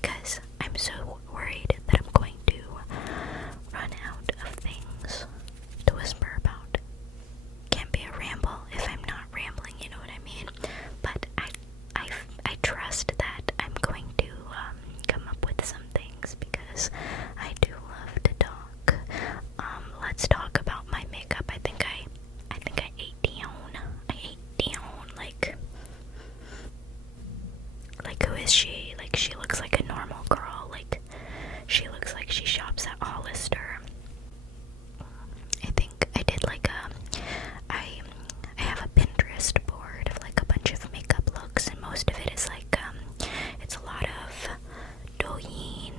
because I'm so worried that I'm going to run out of things to whisper about. Can't be a ramble if I'm not rambling, you know what I mean? But I trust that I'm going to come up with some things because I do love to talk. Let's talk about my makeup. I think I ate down. I ate down. Like who is she? Like, she looks like a normal girl. Like, she looks like she shops at Hollister. I think I did like I have a Pinterest board of like a bunch of makeup looks, and most of it is like it's a lot of Douyin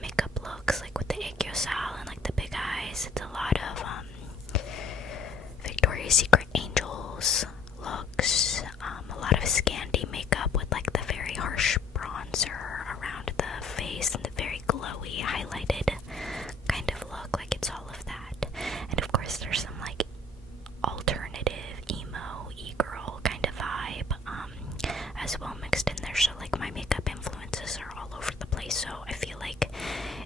makeup looks, like with the aegyosal and like the big eyes. It's a lot of Victoria's Secret Angels looks, a lot of Scandi makeup with like the very harsh bronzer around the face and the very glowy highlighted kind of look. Like, it's all of that. And of course there's some like alternative emo e-girl kind of vibe as well mixed in there. So like my makeup influences are all over the place, so I feel like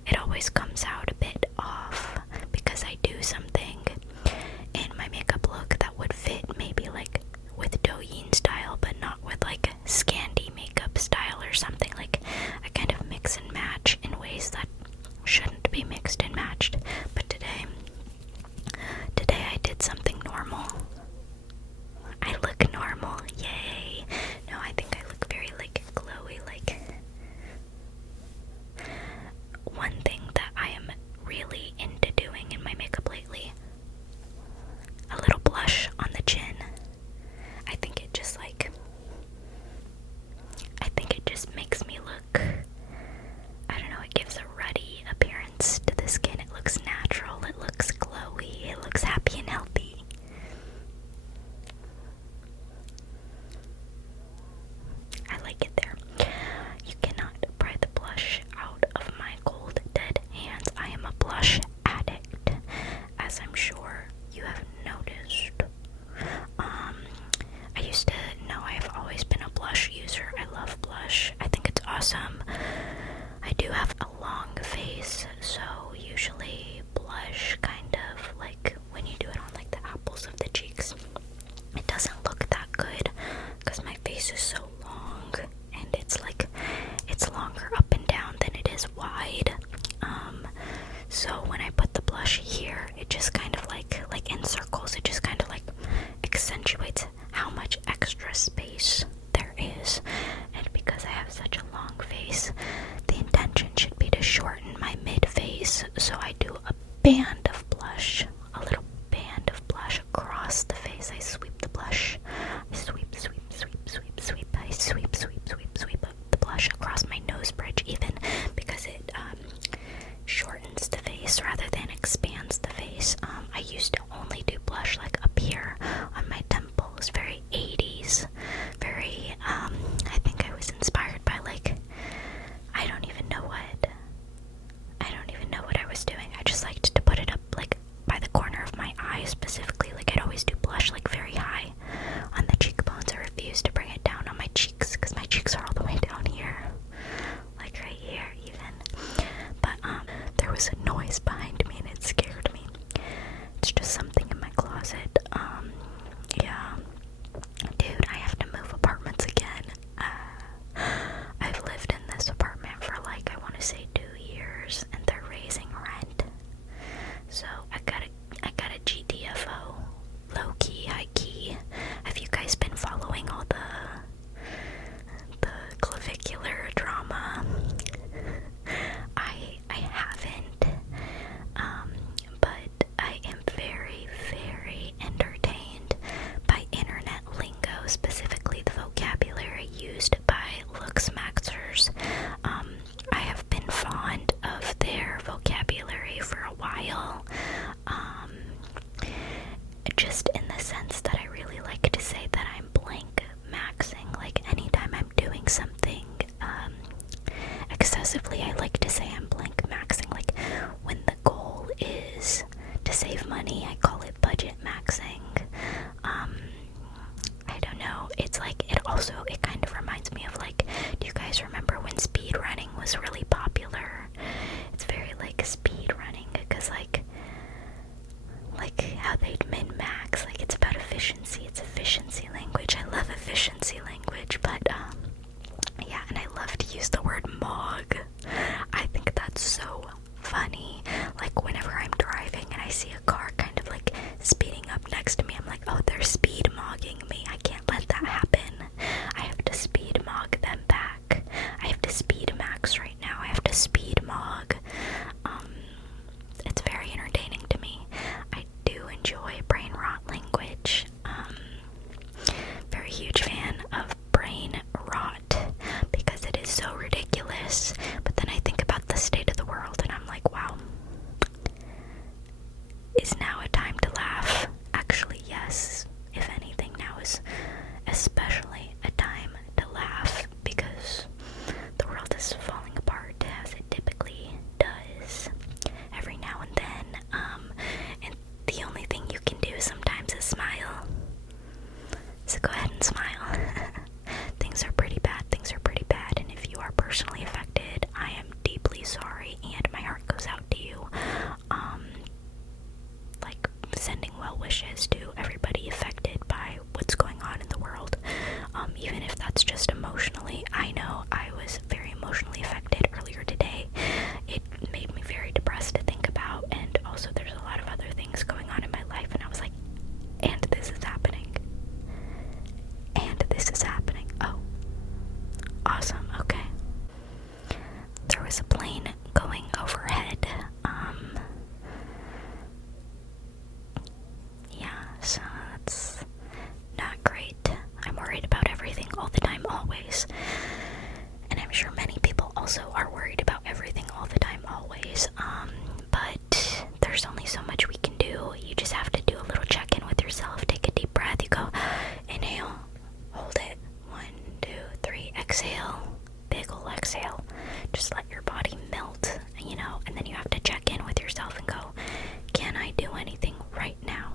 it always comes out a bit off because I do something in my makeup look that would fit maybe like with Douyin style, but not with like Scandi makeup style or something. Like, I kind of mix and match in ways that shouldn't be mixed and matched. But today I did something normal. I look normal, yay. No, I think I look very like glowy. Like, one thing that I am really into doing in my makeup lately, a little blush on the chin. I think it just makes me look, I don't know, it gives a ruddy appearance to the skin. It looks natural, it looks glowy, it looks happy and healthy. I like it there. You cannot pry the blush out of my cold, dead hands. I am a blush addict, as I'm sure you have noticed. I used to know I have always been a blush user. I love blush. I think it's awesome. I do have a long face, so usually blush kind of like when you do it on like the apples of the cheeks, it doesn't look that good because my face is so long and it's longer up and down than it is wide. So when I put the blush here, it just kind of like in circles, it just kind of like accentuates how much extra space there is. And because I have such a long face, the intention should be to shorten my mid face. So I do a band of blush, a little band of blush across the face. I sweep the blush. I sweep. I sweep the blush across my nose bridge, even because it shortens the face rather than expands the face. I used to only do blush like up here on my temples, very 80s, very I think I was inspired by like I don't even know what I was doing. I just liked to put it up like by the corner of my eye specifically. Like, I'd always do blush like very high on the cheekbones. I refuse to bring it down on my cheeks because my cheeks are all the way down here, like right here even. But there was a noise behind me and it scared me. It's just something in my closet. Yeah, dude, I have to move apartments again. I've lived in this apartment for like, I want to say 2 years, and they're raising rent. So I got a GTFO, low key, high key. Have you guys been following all the clavicular drama? I haven't, but I am very, very entertained by internet lingo, specifically the vocabulary used by looks maxers. I have been fond of their vocabulary for a while, just in the sense that I really like to say that I'm blank maxing. Like, anytime I'm doing something excessively, I like to say I'm blank maxing. Like, when the goal is to save money, I call it budget maxing. I don't know, it's like, it kind of reminds me of like, do you guys remember when speed running was really popular. It's very like speed running, because like how they min-max, like it's about efficiency. It's efficiency language. I love efficiency language, but yeah, and I love to use the word mog. I think that's so funny. Like whenever I'm driving and I see a car kind of like speeding up next to me, I'm like, oh, they're speed mogging me. I can't let that happen. I have to speed mog them back. I have to speed max right now. I have to speed mog. It's very entertaining to me. I do enjoy brain rot language. Very huge fan of brain rot because it is so ridiculous. But then I think about the state of the world and I'm like, wow, is now a time to laugh? Actually, yes. If anything, now is especially a time to laugh because the world is falling apart as it typically does every now and then. And the only thing you can do sometimes is smile. So go ahead and smile. Things are pretty bad. Things are pretty bad. And if you are personally affected, I am deeply sorry and my heart goes out to you. Like sending well wishes to everybody affected by what's going on in the world. Even if that's just emotionally. I know I was very emotionally affected earlier today. It made me very depressed to think about, and also there's a lot of other things going on in my life, and I was like, and this is happening. And this is happening. Oh, awesome. Okay. There was a plane going overhead. Yeah, so that's not great. I'm worried about everything all the time, always. And I'm sure many people also are worried about everything all the time, always. But there's only so much we can do. You just have to do a little check-in with yourself. Take a deep breath. You go, inhale, hold it. 1, 2, 3, exhale. Big ol' exhale. Just let your body melt, and then you have to check in with yourself and go, can I do anything right now?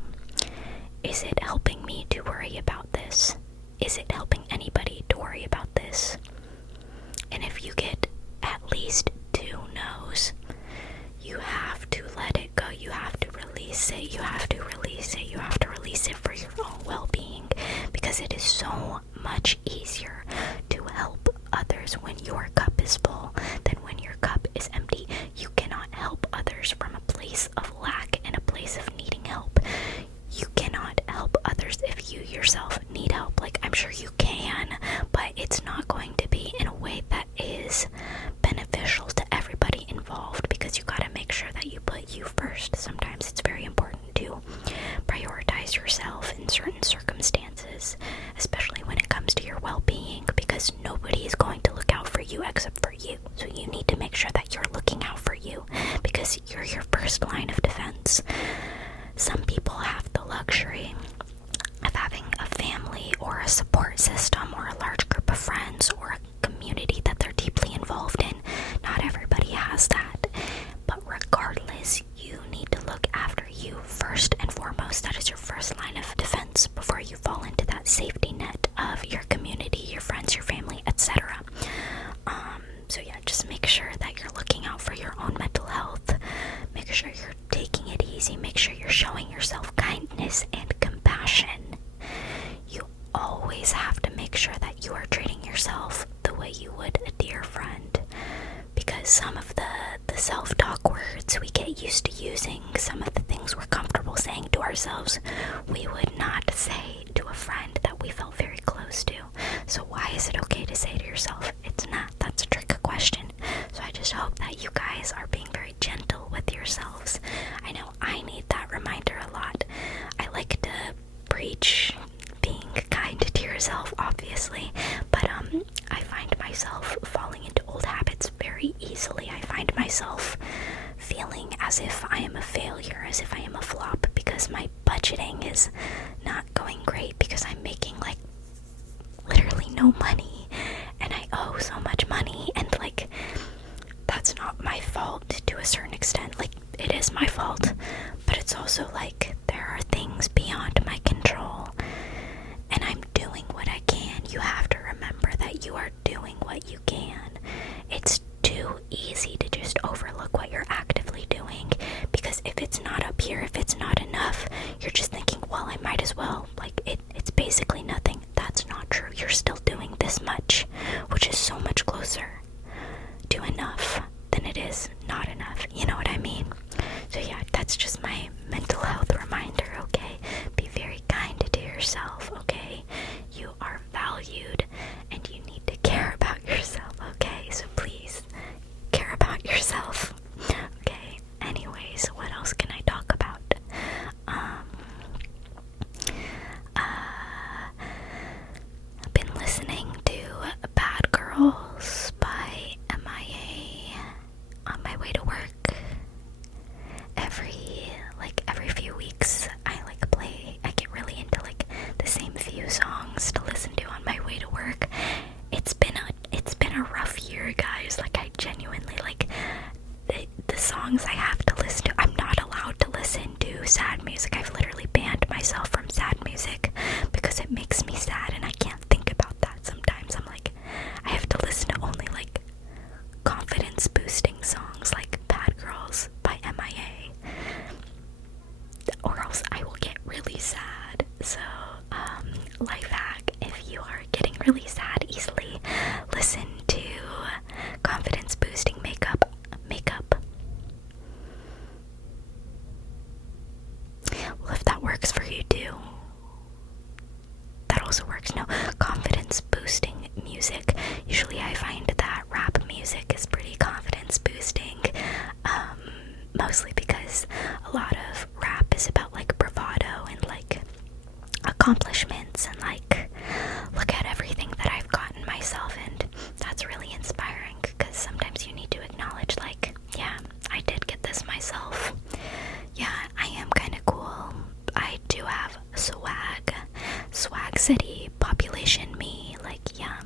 Is it helping me to worry about this? Is it helping anybody to worry about this? And if you get at least 2 no's, you have to let it go. You have to release it. You have to release it. You have to release it for your own well-being, because it is so much easier to help others when your cup is full than when your cup is empty. You cannot help others from a place of lack and a place of needing help. You cannot help others if you yourself need help. Like, I'm sure you can, but it's not going to be in a way that is beneficial to everybody involved, because you gotta make sure that you put you first. Sometimes it's very important to prioritize yourself in certain circumstances, especially when it comes to your well-being, because nobody is going to look out for you except for you. So you need to make sure that you're looking out for you, because you're your first line of defense. Some people have the luxury of having a family or a support system or a large group of friends or a community that they're deeply involved in. Not everybody has that. But regardless, you need to look after you first and foremost. That is your first line of defense before you fall into that safety net of your community, your friends, your family, etc. So yeah, just make sure that you're looking out for your own mental health. Make sure you're taking it easy. Make sure you're showing yourself kindness and compassion. You always have to make sure that you are treating yourself the way you would a dear friend. Because some of the self-talk words we get used to using, some of the things we're comfortable saying to ourselves, we would not say to a friend that we felt very close to. So why is it okay to say to yourself, it's not? That's a trick question. So I just hope that you guys are being very gentle with yourselves. I know I need that reminder a lot. I like to preach being kind to yourself, obviously, but I find myself falling into old habits very easily. I find myself feeling as if I am a failure, as if I am a flop, because my budgeting is not going great, because I'm making like literally no money and I owe so much money, and like that's not my fault to a certain extent. Like, it is my fault, but it's also like there are things beyond my control, and I'm doing what I can. You have to remember that you are doing what you can. It's too still doing this much, which is so much closer to enough than it is not enough. You know what I mean? So yeah, that's just my mental health reminder, okay? Be very kind to yourself, okay? You are valued and you need to care about yourself, okay? So please care about yourself, okay? Anyways, what else can I talk about? I've been listening to Bad Girls by MIA on my way to work. Every few weeks I get really into the same few songs to listen to on my way to work. It's been a rough year, guys. I genuinely the songs I have to listen to. I'm not allowed to listen to sad music. I've literally banned myself from sad music because it makes me sad and I can't think about that sometimes. I have to listen to only confidence boosting songs like Bad Girls by MIA, or else I will get really sad. So life hack, if you are getting really sad easily, listen to confidence boosting makeup. Well, if that works for you too, that also works. No, confidence boosting music. Usually I find that rap music is pretty confidence boosting, mostly because a lot of rap is about bravado and accomplishments and look at everything that I've gotten myself, and that's really inspiring because sometimes you need to acknowledge yeah, I did get this myself. Yeah, I am kind of cool. I do have swag city, population me, yeah,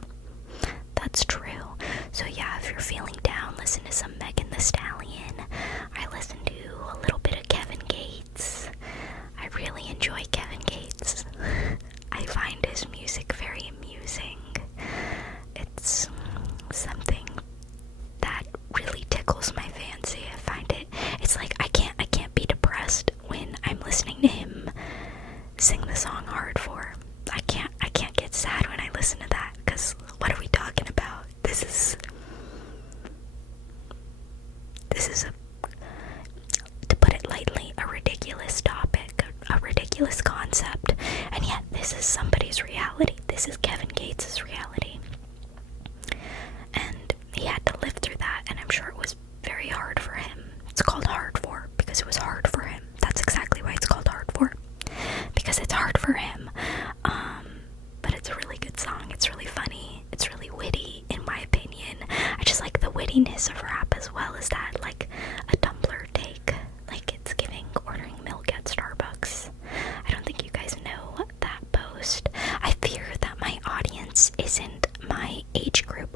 that's true. So yeah, if you're feeling down, listen to some Megan Thee Stallion. I listen to a little bit of Kevin Gates. I really enjoy Kevin Gates. I find his music very amusing. It's something that really tickles my fancy. I find it's I can't be depressed when I'm listening to him sing the song Hard For. I can't get sad when I listen to that, because what are we talking about? This is to put it lightly, a ridiculous topic, a ridiculous concept, and yet this is somebody's reality. This is Kevin Gates' reality. And he had to live through that, and I'm sure it was very hard for him. It's called Hard For because it was hard for him. That's exactly why it's called Hard For. Because it's hard for him. But it's a really good song. It's really funny. It's really witty, in my opinion. I just like the wittiness of rap as well as that, a Tumblr take. It's giving ordering milk at Starbucks. I don't think you guys know that post. I fear that my audience isn't my age group.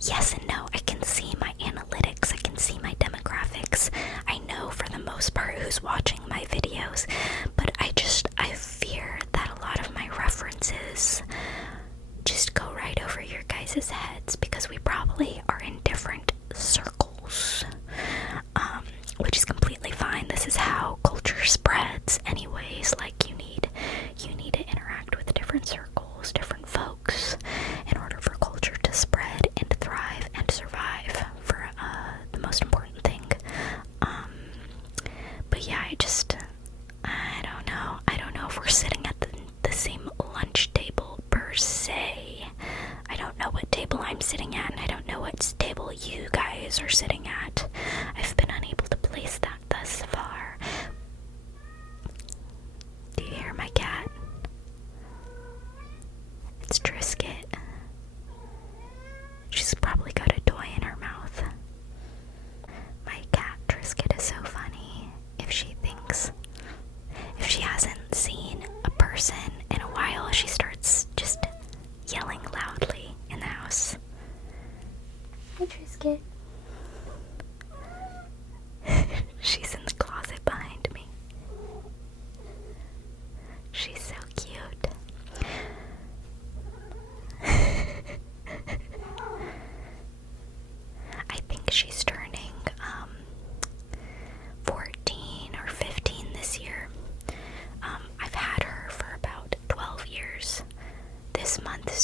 Yes and no. I can see my analytics. I can see my demographics. I know for the most part who's watching my videos, but I fear that a lot of my references just go right over your guys' heads because we probably are in different circles, which is completely fine. This is how culture spreads anyways. You need to interact with different circles, different folks, in order for culture to spread and thrive and survive for the most important thing. But yeah, I don't know if we're sitting at the same lunch table per se. I don't know what table I'm sitting at, and I don't know what table you guys are sitting at. I've been unable to place that thus far. Do you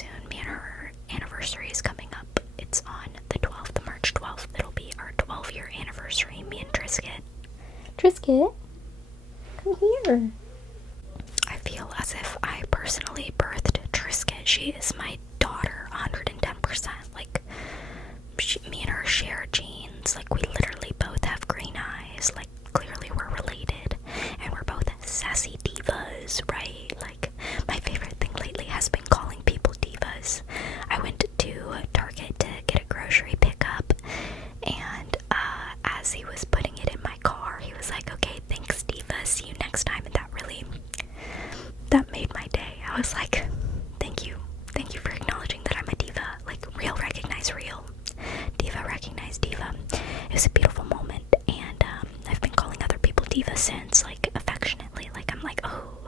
soon. Me and her anniversary is coming up. It's on the 12th, March 12th. It'll be our 12-year anniversary, me and Trisket. Trisket, come here. I feel as if I personally birthed Trisket. She is my daughter, 110%. Like, me and her share genes. Like, we literally both have green eyes. Like, clearly we're related. And we're both sassy divas, right? Like, my favorite thing lately has been calling people divas. I went to Target to get a grocery pickup, and as he was putting it in my car, he was like, okay, thanks, diva, see you next time. And that made my day. I was like, thank you for acknowledging that I'm a diva. Like, real recognize real, diva recognize diva. It was a beautiful moment, and I've been calling other people diva since, like, affectionately. Like, I'm like, oh,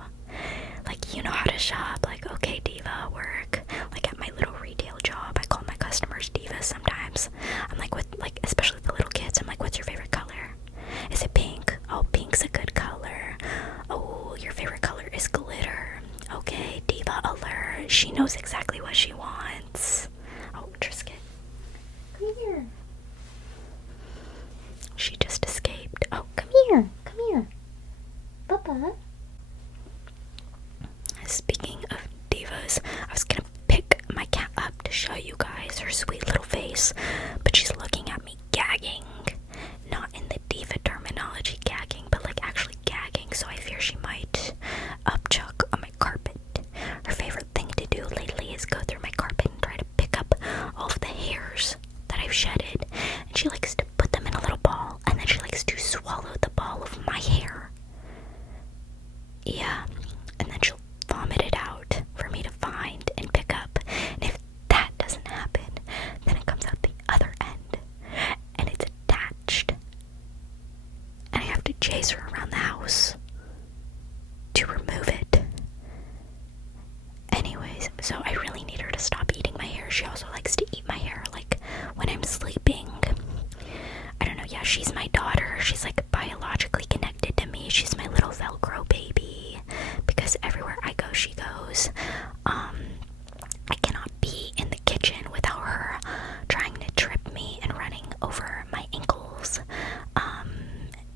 like, you know how to shop. Like, okay, diva, work. Like, at my little retail job, I call my customers divas sometimes. I'm like, especially the little kids, I'm like, what's your favorite color? Is it pink? Oh, pink's a good color. Oh, your favorite color is glitter. Okay, diva alert. She knows exactly what she wants. Oh, Trisket, Come here. she just escaped. Oh, Come here. Papa. speaking of divas, I was gonna pick my cat up to show you guys her sweet little face, but she's looking at me gagging. Not in the diva terminology gagging, but like actually gagging, so I fear she might upchuck on my carpet. Her favorite thing to do lately is go through my carpet and try to pick up all of the hairs that I've shedded, and she likes to put them in a little ball, and then she likes to swallow the ball of my hair. Yeah, and then she'll vomit it out for me to find and pick up. And if that doesn't happen, then it comes out the other end, and it's attached. And I have to chase her around the house to remove it. Anyways, so I really need her to stop eating my hair. She also likes to eat my hair, like, when I'm sleeping. I don't know, yeah, she's my daughter. She's, like, biologically connected to me. She's my little Velcro baby, because everywhere I go, she goes. I cannot be in the kitchen without her trying to trip me and running over my ankles.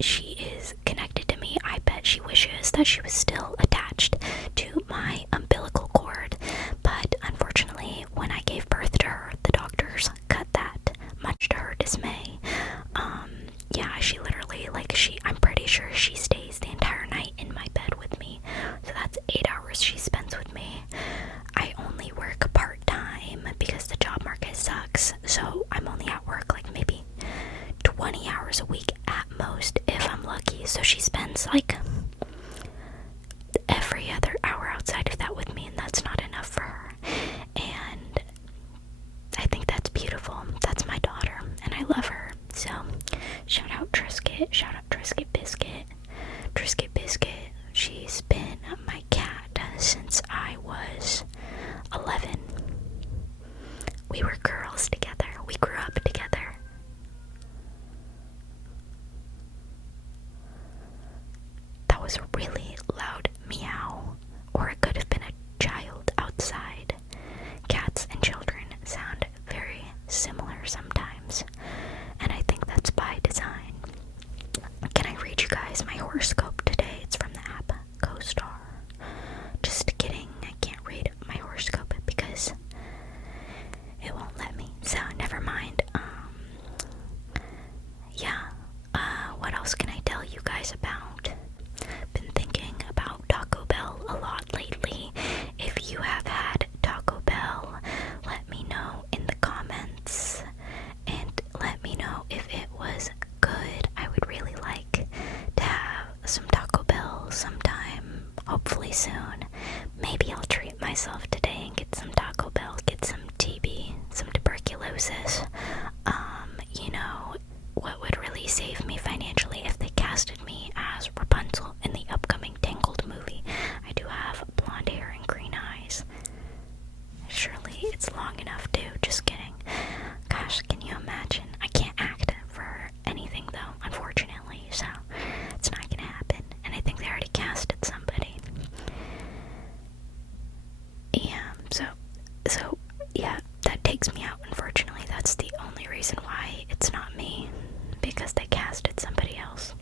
She is connected to me. I bet she wishes that she was still attached to my umbilical cord, but unfortunately, when I gave birth to her, the doctors cut that, much to her dismay. Yeah, she literally, like, I'm pretty sure she stays the entire night in my bed with me, so that's 8 hours she spends with me. I only work part-time because the job market sucks, so I'm only at work like maybe 20 hours a week at most, if I'm lucky. So she spends like every other hour outside of that with me, and that's not enough for her. And I think that's beautiful. That's my daughter, and I love her. So shout out Trisket, shout out Trisket Biscuit. Trisket Biscuit, she's been my cat since I was 11. We were girls together. We grew up together. That was a really loud meow, or it could have been a child outside. Cats and children sound very similar sometimes, and I think that's by design. Can I read you guys my horoscope today? It's from the app CoStar. Just kidding, I can't read my horoscope because it won't let me, so never mind. What else can I tell you guys about? Been thinking about Taco Bell a lot lately. If you have had Taco Bell, let me know in the comments, and let me know if it was good. I would really like to have some Taco Bell sometime, hopefully soon. Maybe I'll treat myself today and get some Taco Bell, get some TB, some tuberculosis. You know, what would really save me financially if they casted me as Rapunzel in the upcoming Tangled movie. I do have blonde hair and green eyes. Surely it's long enough too, just kidding. Gosh, can you imagine? I can't act for anything though, unfortunately, so it's not gonna happen. And I think they already casted somebody. Yeah, so takes me out, unfortunately. That's the only reason why it's not me, because they casted somebody else.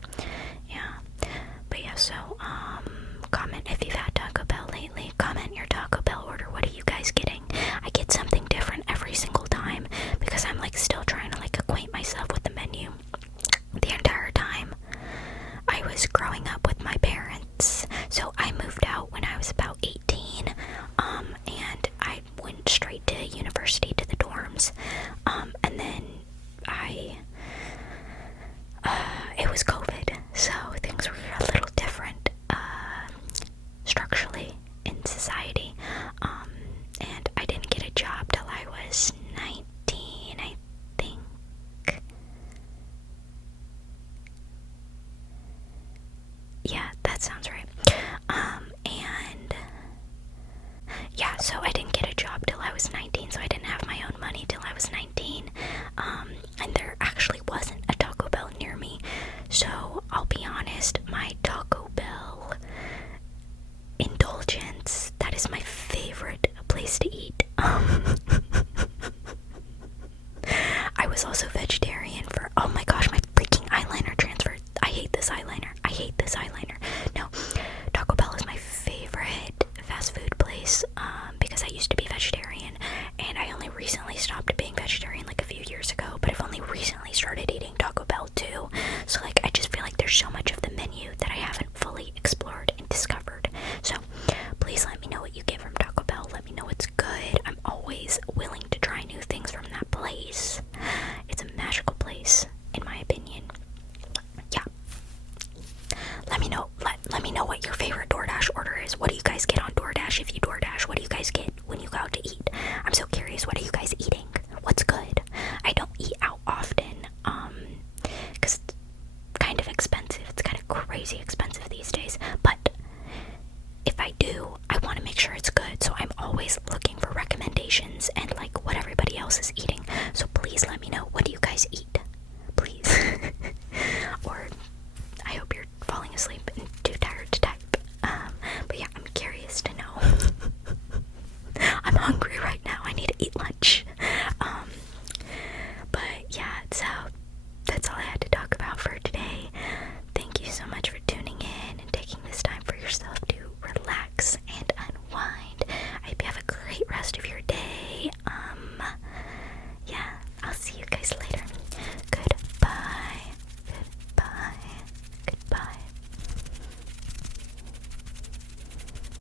Yeah. But yeah, so, comment if you've had Taco Bell lately. Comment your Taco Bell order. What are you guys getting? I get something different every single time because I'm like still trying to like acquaint myself with the menu. The entire time I was growing up with my parents, so I moved out when I was about 18, and I went straight to university